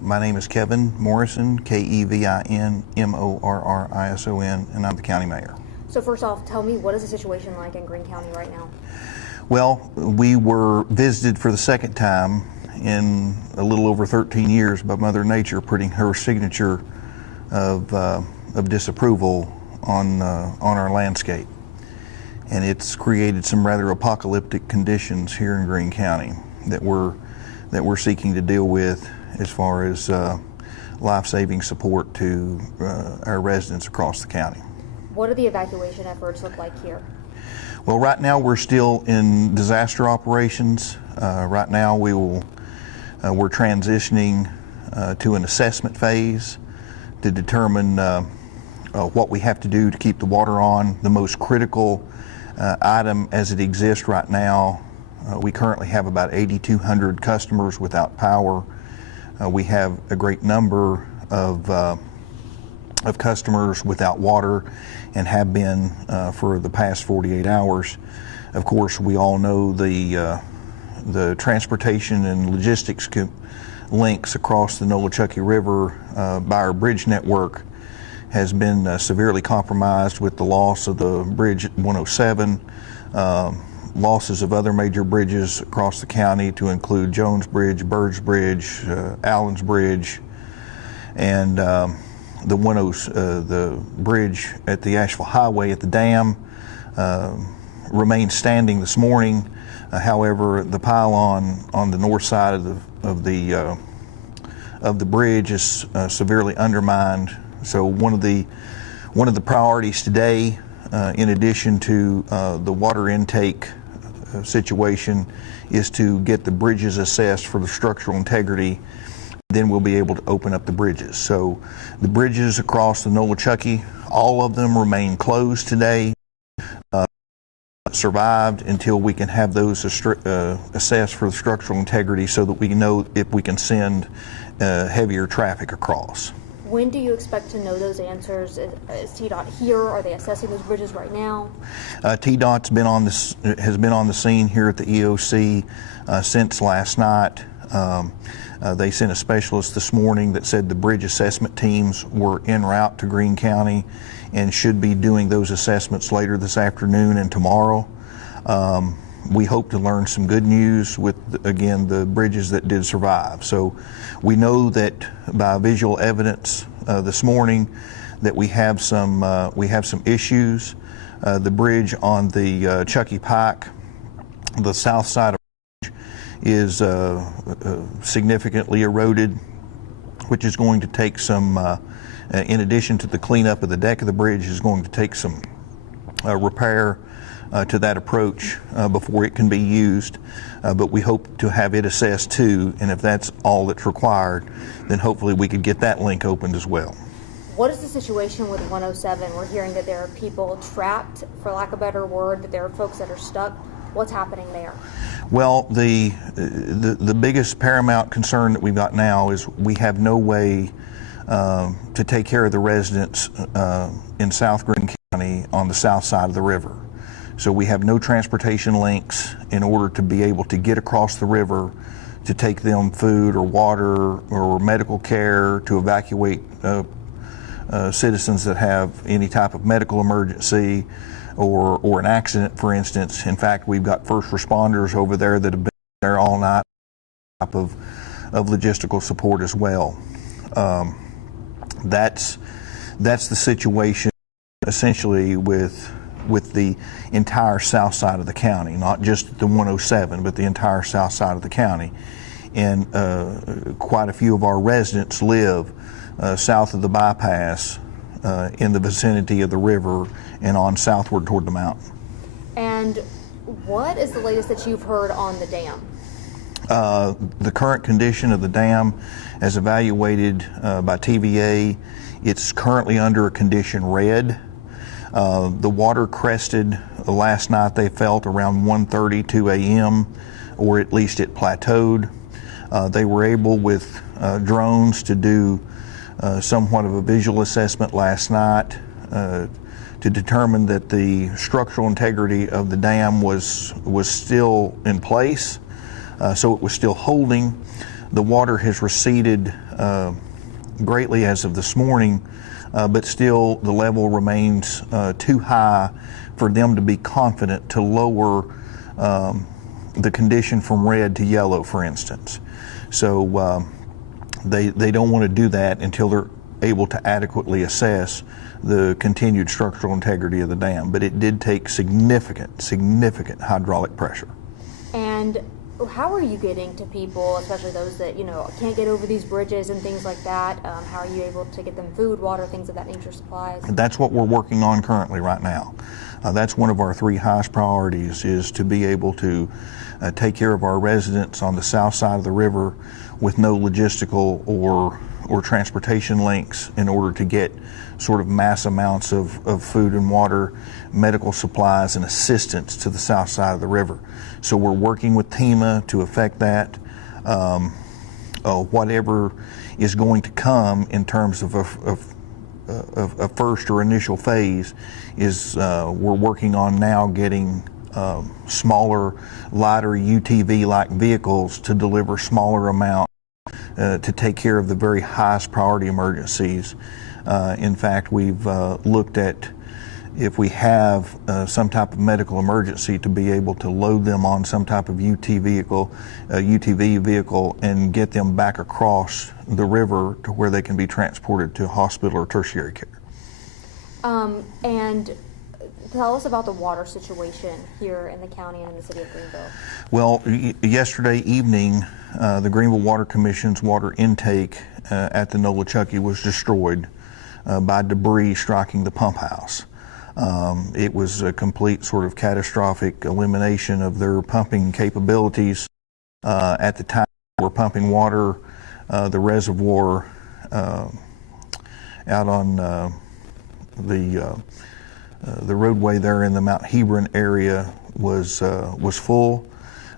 My name is Kevin Morrison, Kevin Morrison, and I'm the county mayor. So first off, tell me, what is the situation like in Greene County right now? Well, we were visited for the second time in a little over 13 years by Mother Nature putting her signature of disapproval on our landscape. And it's created some rather apocalyptic conditions here in Greene County that we're seeking to deal with as far as life-saving support to our residents across the county. What do the evacuation efforts look like here? Well, right now we're still in disaster operations. Right now we're transitioning to an assessment phase to determine what we have to do to keep the water on. The most critical item as it exists right now, we currently have about 8,200 customers without power. We have a great number of customers without water and have been for the past 48 hours. Of course, we all know the transportation and logistics links across the Nolichucky River by our bridge network has been severely compromised with the loss of the bridge at 107, losses of other major bridges across the county to include Jones Bridge, Bird's Bridge, Allen's Bridge, and the bridge at the Asheville Highway at the dam remained standing this morning. However, the pylon on the north side of the bridge is severely undermined. So one of the priorities today, in addition to the water intake situation, is to get the bridges assessed for the structural integrity. Then we'll be able to open up the bridges. So the bridges across the Nolichucky, all of them remain closed today, survived until we can have those assessed for the structural integrity so that we know if we can send heavier traffic across. When do you expect to know those answers? Is TDOT here? Are they assessing those bridges right now? TDOT's has been on the scene here at the EOC since last night. They sent a specialist this morning that said the bridge assessment teams were en route to Greene County and should be doing those assessments later this afternoon and tomorrow. We hope to learn some good news with, again, the bridges that did survive. So we know that by visual evidence this morning that we have some issues. The bridge on the Chucky Pike, the south side of the bridge, is significantly eroded, which is going to take some, in addition to the cleanup of the deck of the bridge, is going to take some repair to that approach before it can be used, but we hope to have it assessed too, and if that's all that's required, then hopefully we could get that link opened as well. What is the situation with 107? We're hearing that there are people trapped, for lack of a better word, that there are folks that are stuck. What's happening there? Well, the biggest paramount concern that we've got now is we have no way to take care of the residents in South Greene County on the south side of the river. So we have no transportation links in order to be able to get across the river to take them food or water or medical care, to evacuate citizens that have any type of medical emergency or an accident, for instance. In fact, we've got first responders over there that have been there all night, type of logistical support as well. That's the situation essentially with the entire south side of the county, not just the 107, but the entire south side of the county. And quite a few of our residents live south of the bypass in the vicinity of the river and on southward toward the mountain. And what is the latest that you've heard on the dam? The current condition of the dam, as evaluated by TVA, it's currently under a condition red. The water crested last night, they felt, around 1:30, 2 a.m., or at least it plateaued. They were able with drones to do somewhat of a visual assessment last night to determine that the structural integrity of the dam was still in place, so it was still holding. The water has receded greatly as of this morning, but still the level remains too high for them to be confident to lower the condition from red to yellow, for instance. So they don't want to do that until they're able to adequately assess the continued structural integrity of the dam. But it did take significant hydraulic pressure. And how are you getting to people, especially those that, can't get over these bridges and things like that? How are you able to get them food, water, things of that nature, supplies? That's what we're working on currently right now. That's one of our 3 highest priorities, is to be able to take care of our residents on the south side of the river with no logistical or transportation links in order to get sort of mass amounts of food and water, medical supplies, and assistance to the south side of the river. So we're working with TEMA to effect that. Whatever is going to come in terms of a first or initial phase is we're working on now getting smaller, lighter UTV-like vehicles to deliver smaller amounts to take care of the very highest priority emergencies. In fact, we've looked at if we have some type of medical emergency to be able to load them on some type of UTV vehicle and get them back across the river to where they can be transported to hospital or tertiary care. And tell us about the water situation here in the county and in the city of Greenville. Well, yesterday evening, the Greenville Water Commission's water intake at the Nolichucky was destroyed by debris striking the pump house. It was a complete sort of catastrophic elimination of their pumping capabilities. At the time we were pumping water, the reservoir out on the roadway there in the Mount Hebron area was full.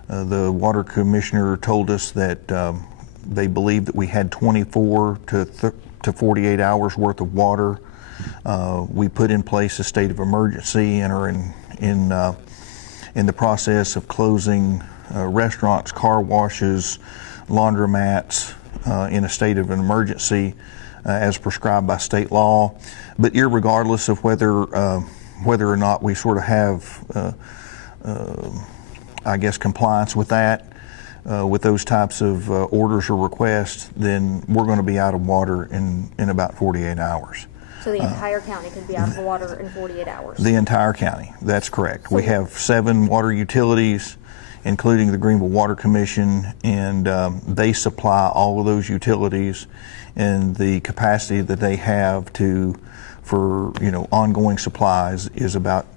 The water commissioner told us that they believed that we had 24 to 48 hours worth of water. We put in place a state of emergency and are in the process of closing restaurants, car washes, laundromats in a state of an emergency as prescribed by state law. But irregardless of whether or not we sort of have, I guess, compliance with that, with those types of orders or requests, then we're going to be out of water in about 48 hours. So the entire county could be out of water in 48 hours? The entire county, that's correct. So we have 7 water utilities, including the Greenville Water Commission, and they supply all of those utilities, and the capacity that they have for ongoing supplies is about,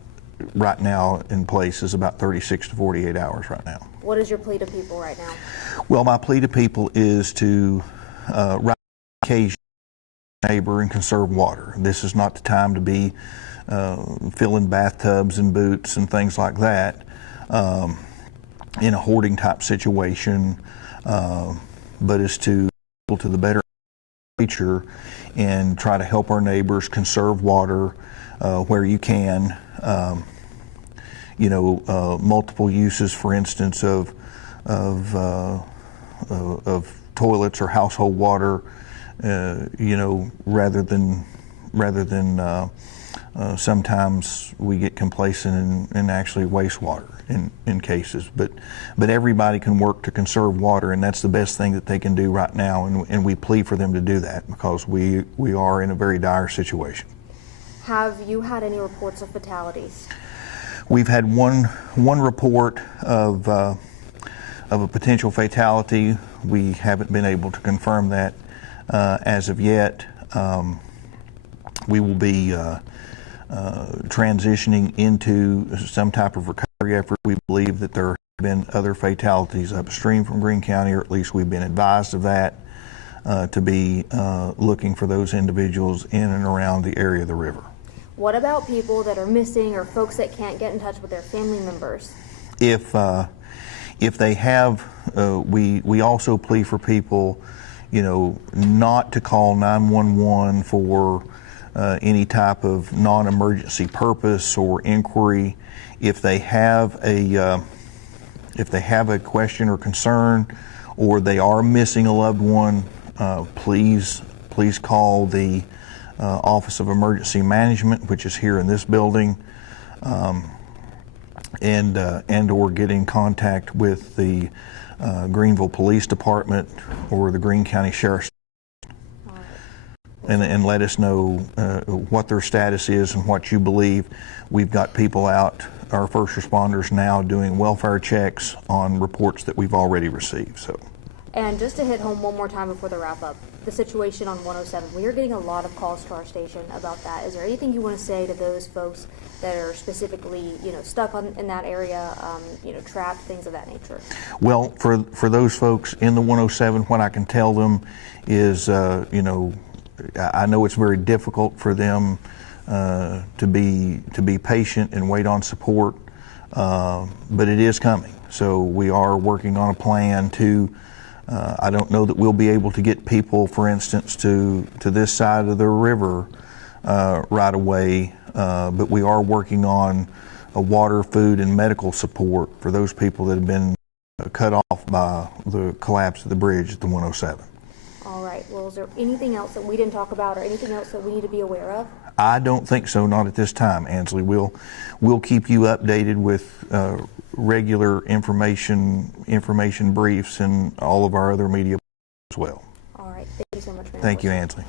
right now in place, is about 36 to 48 hours right now. What is your plea to people right now? Well, my plea to people is to occasion neighbor and conserve water. This is not the time to be filling bathtubs and boots and things like that in a hoarding type situation, but is to the better nature and try to help our neighbors conserve water where you can. Multiple uses, for instance, of toilets or household water, rather than sometimes we get complacent and actually waste water in cases. But everybody can work to conserve water, and that's the best thing that they can do right now, and we plead for them to do that because we are in a very dire situation. Have you had any reports of fatalities? We've had one report of a potential fatality. We haven't been able to confirm that as of yet. We will be transitioning into some type of recovery effort. We believe that there have been other fatalities upstream from Greene County, or at least we've been advised of that, to be looking for those individuals in and around the area of the river. What about people that are missing or folks that can't get in touch with their family members? If they have, we also plea for people, not to call 911 for any type of non-emergency purpose or inquiry. If they have a question or concern, or they are missing a loved one, please call the Office of Emergency Management, which is here in this building, and or get in contact with the Greenville Police Department or the Greene County Sheriff's, and let us know what their status is and what you believe. We've got people out, our first responders now, doing welfare checks on reports that we've already received. So. And just to hit home one more time before the wrap up, the situation on 107, we are getting a lot of calls to our station about that. Is there anything you want to say to those folks that are specifically, stuck in that area, trapped, things of that nature? Well, for those folks in the 107, what I can tell them is, I know it's very difficult for them to be patient and wait on support, but it is coming. So we are working on a plan to. I don't know that we'll be able to get people, for instance, to this side of the river right away, but we are working on a water, food, and medical support for those people that have been cut off by the collapse of the bridge at the 107. All right. Well, is there anything else that we didn't talk about or anything else that we need to be aware of? I don't think so, not at this time, Ansley. We'll keep you updated with regular information briefs and all of our other media as well. All right. Thank you so much, Mayor. Thank you, Ansley.